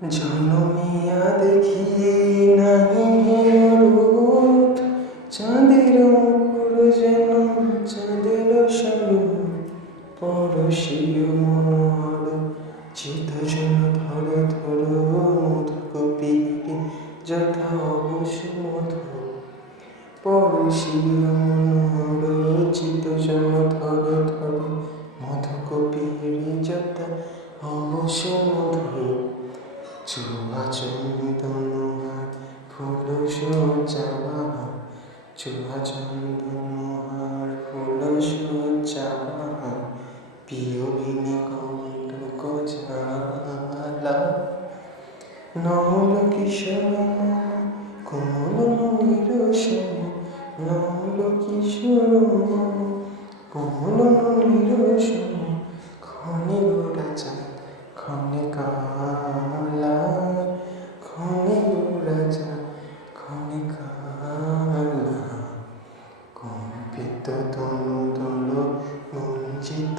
জনমিয়া দেখি নাহিহীন রূপ, চাঁদের মুকুর যেন চাঁদের স্বরূপ, পরশীয় মনোহর চিত যেন ধর ধর মধুকপিকে যথা অবশ মধু, পরশীয় মনোহর চিত যেন ধর ধর মধুকপিকে যথা অবশ মধু। চুয়া চন্দনহার ফুল সজ্জাবাহার, চুয়া চন্দনহার ফুল সজ্জাবাহার, বিয়োগিনী কৌতুক জ্বালা। নমল কিশোর মন কোমল নিরসন, নমল কিশোর মন কোমল নিরসন, ক্ষণে গোরা চাঁদ ক্ষণে কালা, ক্ষণে গোরা চাঁদ ক্ষণে কালা। কম্পিত তনু দোল লজ্জিত